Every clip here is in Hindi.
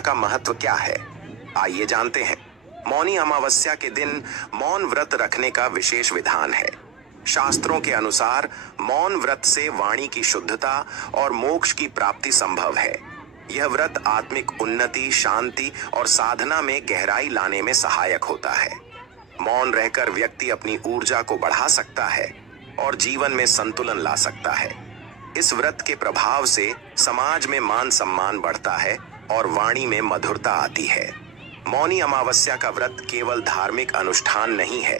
अमावस्या का महत्व क्या है, आइए जानते हैं। मौनी अमावस्या के दिन मौन व्रत रखने का विशेष विधान है। शास्त्रों के अनुसार मौन व्रत से वाणी की शुद्धता और मोक्ष की प्राप्ति संभव है। यह व्रत आत्मिक उन्नति, शांति और साधना में गहराई लाने में सहायक होता है। मौन रहकर व्यक्ति अपनी ऊर्जा को बढ़ा सकता है और जीवन में संतुलन ला सकता है। इस व्रत के प्रभाव से समाज में मान सम्मान बढ़ता है और वाणी में मधुरता आती है। मौनी अमावस्या का व्रत केवल धार्मिक अनुष्ठान नहीं है,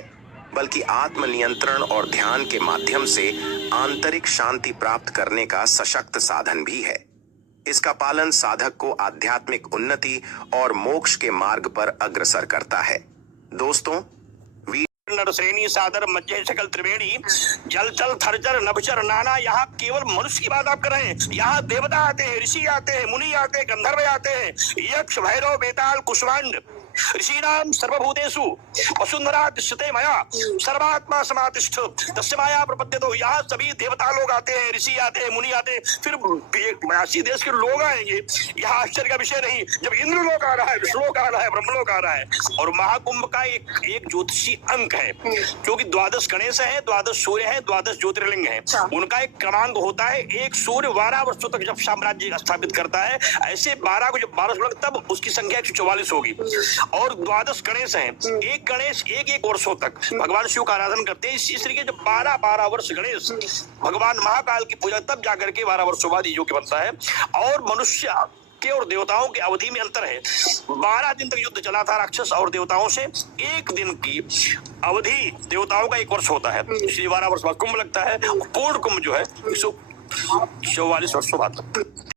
बल्कि आत्मनियंत्रण और ध्यान के माध्यम से आंतरिक शांति प्राप्त करने का सशक्त साधन भी है। इसका पालन साधक को आध्यात्मिक उन्नति और मोक्ष के मार्ग पर अग्रसर करता है। दोस्तों, नर श्रेणी सादर मज्जे सकल त्रिवेणी जल चल थरचर नभचर नाना। यहाँ केवल मनुष्य की बात आप कर रहे हैं। यहाँ देवता आते हैं, ऋषि आते हैं, मुनि आते हैं, गंधर्व आते हैं, यक्ष भैरव बेताल कुष्मांड। ऋषीणाम सर्वभूतेषु वसुंधरा तिष्ठते मया सर्वात्मा समातिष्ठ तस्य माया प्रपद्यतो। यहाँ सभी देवता लोग आते हैं, ऋषि आते हैं, मुनि आते हैं, फिर 82 देश के लोग आएंगे। यहाँ आश्चर्य का विषय नहीं, जब इंद्र लोक आ रहा है, विष्णुलोक आ रहा है, ब्रह्मलोक आ रहा है। और महाकुंभ का एक ज्योतिषी अंक है, क्योंकि 12 गणेश है, 12 सूर्य है, 12 ज्योतिर्लिंग है। उनका एक क्रमांक होता है। एक सूर्य 12 वर्षों तक जब साम्राज्य स्थापित करता है, ऐसे 12 को जब 12 तब उसकी संख्या 144 होगी। और 12 गणेश हैं, एक गणेश एक वर्षों तक भगवान शिव का आराधन करते हैं। इस तरीके जब 12 वर्ष गणेश भगवान महाकाल की पूजा, तब जाकर के 12 वर्षों बाद योग्य बनता है। और मनुष्य के और देवताओं की अवधि में अंतर है। 12 दिन तक युद्ध चला था राक्षस और देवताओं से। एक दिन की अवधि देवताओं का 1 वर्ष होता है, इसलिए 12 वर्ष बाद कुंभ लगता है। पूर्ण कुंभ जो है 144 वर्षों बाद।